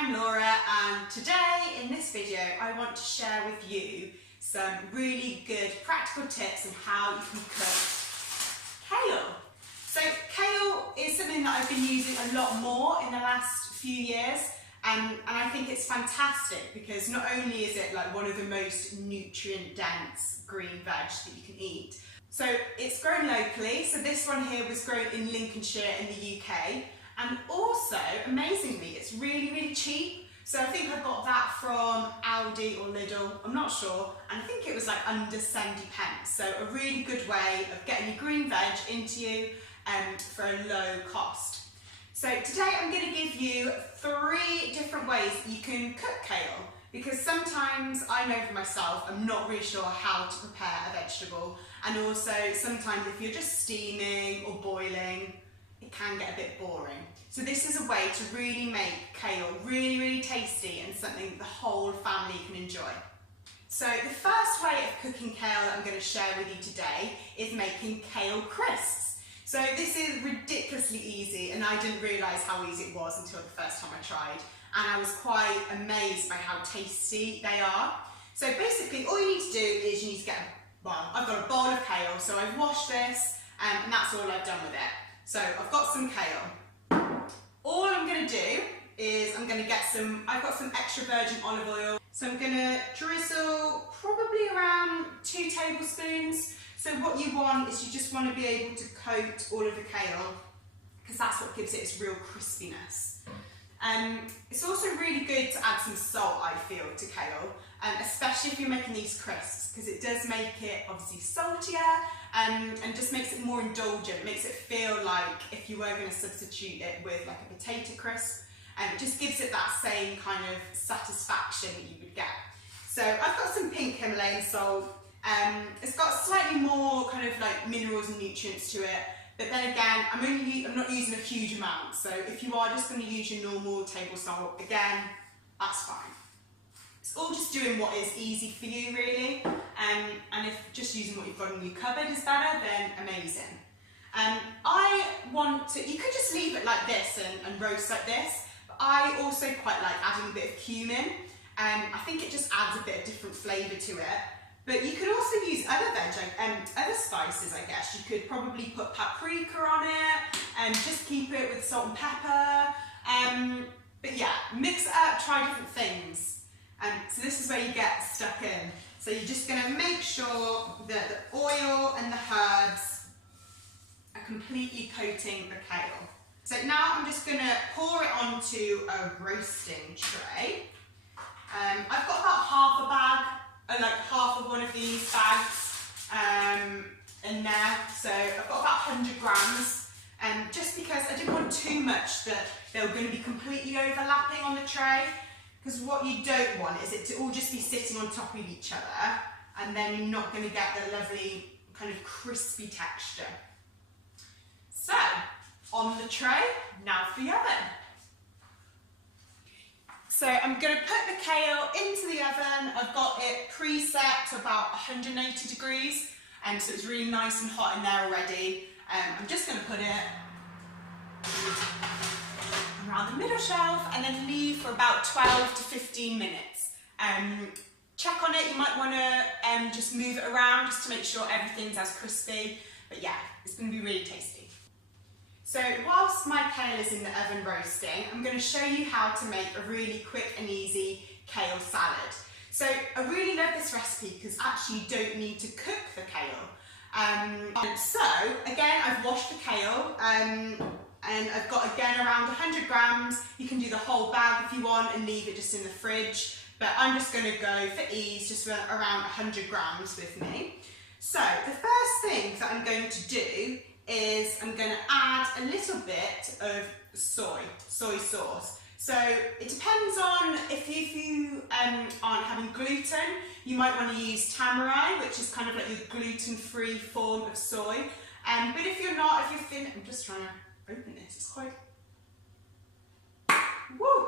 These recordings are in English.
I'm Laura, and today in this video I want to share with you some really good practical tips on how you can cook kale. So kale is something that I've been using a lot more in the last few years, and I think it's fantastic because not only is it like one of the most nutrient dense green veg that you can eat, so it's grown locally. So this one here was grown in Lincolnshire in the UK. And also, amazingly, it's really cheap. So I think I got that from Aldi or Lidl, I'm not sure. And I think it was like under 70 pence. So a really good way of getting your green veg into you for a low cost. So today I'm going to give you 3 different ways that you can cook kale. Because sometimes I know for myself, I'm not really sure how to prepare a vegetable. And also sometimes if you're just steaming or boiling, it can get a bit boring. So this is a way to really make kale really tasty and something the whole family can enjoy. So the first way of cooking kale that I'm going to share with you today is making kale crisps. So this is ridiculously easy, and I didn't realise how easy it was until the first time I tried, and I was quite amazed by how tasty they are. So basically all you need to do is you need to get, I've got a bowl of kale, so I've washed this and that's all I've done with it. So I've got some kale. All I'm going to do is I've got some extra virgin olive oil. So I'm going to drizzle probably around 2 tablespoons. So what you want is you just want to be able to coat all of the kale because that's what gives it its real crispiness. It's also really good to add some salt, I feel, to kale, especially if you're making these crisps, because it does make it obviously saltier and just makes it more indulgent. It makes it feel like if you were going to substitute it with like a potato crisp, and it just gives it that same kind of satisfaction that you would get. So I've got some pink Himalayan salt. It's got slightly more kind of like minerals and nutrients to it. But then again, I'm not using a huge amount, so if you are just going to use your normal table salt, again, that's fine. It's all just doing what is easy for you, really, and if just using what you've got in your cupboard is better, then amazing. You could just leave it like this and roast like this, but I also quite like adding a bit of cumin, and I think it just adds a bit of different flavour to it. But you could also use other other spices, I guess. You could probably put paprika on it and just keep it with salt and pepper. But yeah, mix it up, try different things. So this is where you get stuck in. So you're just going to make sure that the oil and the herbs are completely coating the kale. So now I'm just going to pour it onto a roasting tray. I've got about half a bag. Like half of one of these bags in there, so I've got about 100 grams, just because I didn't want too much that they were going to be completely overlapping on the tray, because what you don't want is it to all just be sitting on top of each other, and then you're not going to get the lovely kind of crispy texture. So, on the tray, now for the oven. So I'm going to put the kale into the oven. I've got it preset to about 180 degrees, so it's really nice and hot in there already. I'm just going to put it around the middle shelf and then leave for about 12 to 15 minutes. Check on it, you might want to just move it around just to make sure everything's as crispy, but yeah, it's going to be really tasty. So whilst my kale is in the oven roasting, I'm going to show you how to make a really quick and easy kale salad. So I really love this recipe because actually you don't need to cook the kale. So again, I've washed the kale and I've got again around 100 grams. You can do the whole bag if you want and leave it just in the fridge, but I'm just going to go for ease just around 100 grams with me. So the first thing that I'm going to do is I'm going to add a little bit of soy sauce. So it depends on if you aren't having gluten, you might want to use tamari, which is kind of like your gluten-free form of soy. But if you're not, if you're thin, I'm just trying to open this, it's quite, woo!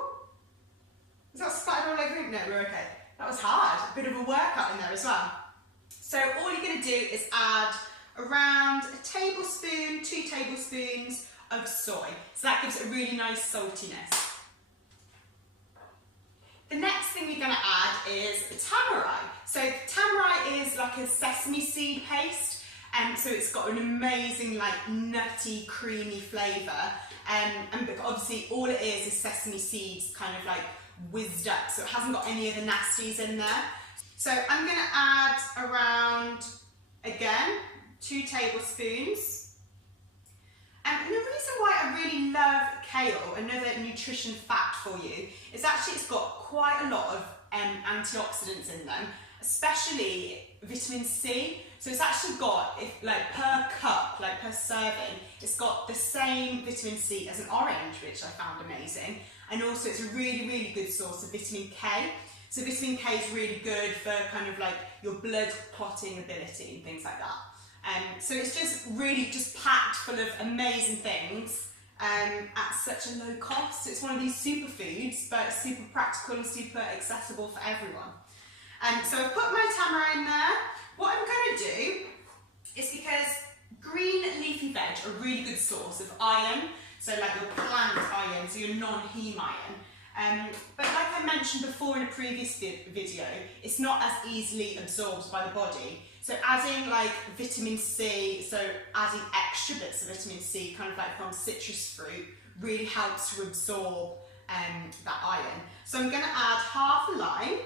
Is that splattered all over? No, we're okay. That was hard, a bit of a workout in there as well. So all you're going to do is add around a tablespoon, 2 tablespoons of soy. So that gives it a really nice saltiness. thing we're going to add is tamari. So tamari is like a sesame seed paste, and so it's got an amazing like nutty, creamy flavour. And obviously all it is sesame seeds kind of like whizzed up, so it hasn't got any of the nasties in there. So I'm going to add around, again, 2 tablespoons. And the reason why I really love kale, another nutrition fact for you, is actually it's got quite a lot of antioxidants in them, especially vitamin C. So it's actually got, like per cup, like per serving, it's got the same vitamin C as an orange, which I found amazing. And also it's a really, really good source of vitamin K. So vitamin K is really good for kind of like your blood clotting ability and things like that. So it's just really just packed full of amazing things at such a low cost. It's one of these superfoods, but super practical and super accessible for everyone. So I've put my tamarind in there. What I'm going to do is, because green leafy veg are a really good source of iron, so like your plant iron, so your non-heme iron. But like I mentioned before in a previous video, it's not as easily absorbed by the body. So adding like vitamin C, so adding extra bits of vitamin C, kind of like from citrus fruit, really helps to absorb that iron. So I'm going to add half a lime,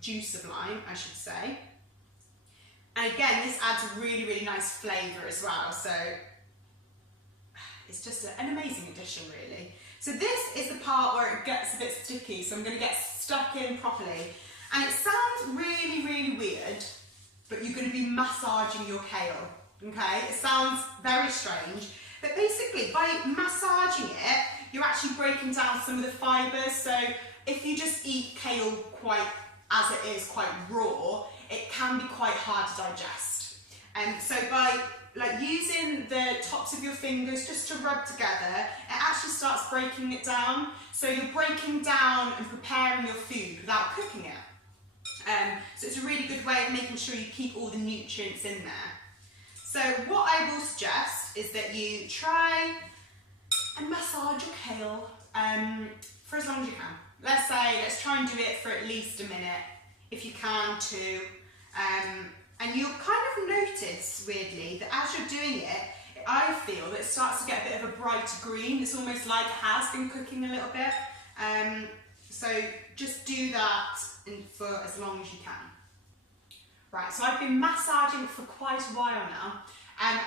juice of lime I should say. And again, this adds a really, really nice flavour as well. So it's just an amazing addition really. So this is the part where it gets a bit sticky, so I'm going to get stuck in properly. And it sounds really, really weird, but you're going to be massaging your kale, okay? It sounds very strange, but basically by massaging it, you're actually breaking down some of the fibres. So if you just eat kale quite as it is, quite raw, it can be quite hard to digest. And so by like using the tops of your fingers just to rub together, it actually starts breaking it down. So you're breaking down and preparing your food without cooking it. So it's a really good way of making sure you keep all the nutrients in there. So what I will suggest is that you try and massage your kale for as long as you can. Let's try and do it for at least a minute, if you can too. And you'll kind of notice, weirdly, that as you're doing it, I feel that it starts to get a bit of a brighter green. It's almost like it has been cooking a little bit. So just do that for as long as you can. Right, so I've been massaging for quite a while now,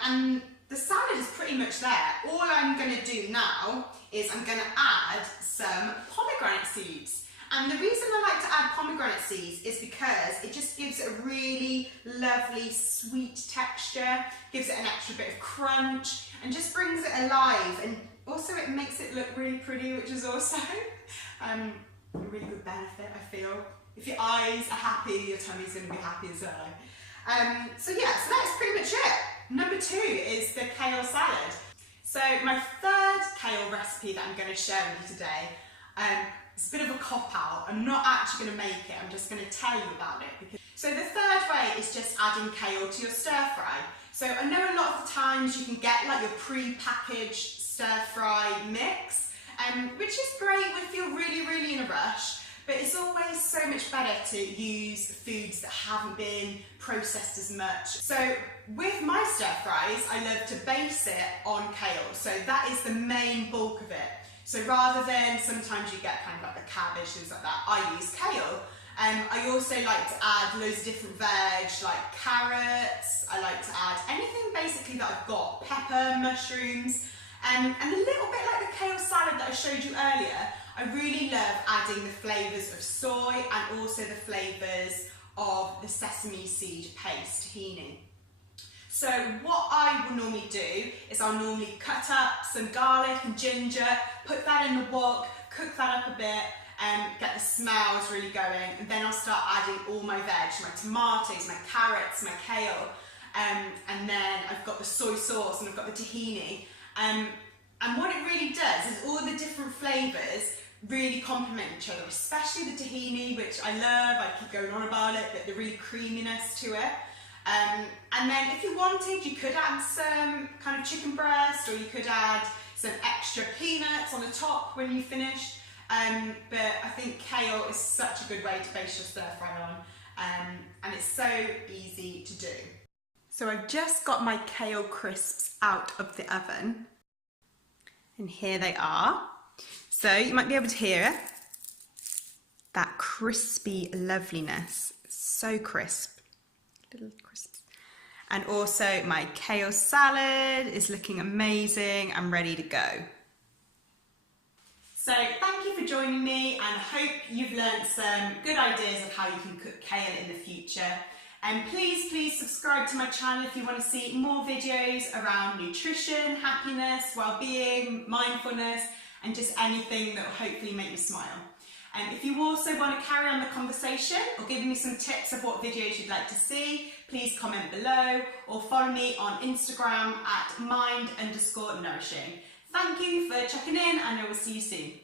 and the salad is pretty much there. All I'm going to do now is I'm going to add some pomegranate seeds. And the reason I like to add pomegranate seeds is because it just gives it a really lovely sweet texture, gives it an extra bit of crunch, and just brings it alive. And also it makes it look really pretty, which is also a really good benefit, I feel. If your eyes are happy, your tummy's going to be happy as well. So yeah, so that's pretty much it. Number 2 is the kale salad. So my third kale recipe that I'm going to share with you today, it's a bit of a cop-out. I'm not actually going to make it, I'm just going to tell you about it. So the third way is just adding kale to your stir fry. So I know a lot of the times you can get like your pre-packaged stir fry mix, which is great if you're really, really in a rush. But it's always so much better to use foods that haven't been processed as much. So with my stir fries, I love to base it on kale. So that is the main bulk of it. So rather than sometimes you get kind of like the cabbage, things like that, I use kale. I also like to add loads of different veg, like carrots. I like to add anything basically that I've got, pepper, mushrooms, and a little bit like the kale salad that I showed you earlier. I really love adding the flavours of soy and also the flavours of the sesame seed paste, tahini. So what I will normally do is I'll normally cut up some garlic and ginger, put that in the wok, cook that up a bit, and get the smells really going, and then I'll start adding all my veg, my tomatoes, my carrots, my kale, and then I've got the soy sauce and I've got the tahini. And what it really does is all the different flavours really complement each other, especially the tahini, which I love. I keep going on about it, but the really creaminess to it. And then if you wanted, you could add some kind of chicken breast, or you could add some extra peanuts on the top when you finish. but I think kale is such a good way to base your stir fry on, and it's so easy to do. So I've just got my kale crisps out of the oven, and here they are. So you might be able to hear that crispy loveliness, so crisp, little crisps. And also my kale salad is looking amazing and ready to go. So thank you for joining me, and I hope you've learned some good ideas of how you can cook kale in the future. And please subscribe to my channel if you want to see more videos around nutrition, happiness, well-being, mindfulness, and just anything that will hopefully make you smile. And if you also want to carry on the conversation or give me some tips of what videos you'd like to see, please comment below or follow me on Instagram at mind_nourishing. Thank you for checking in, and I will see you soon.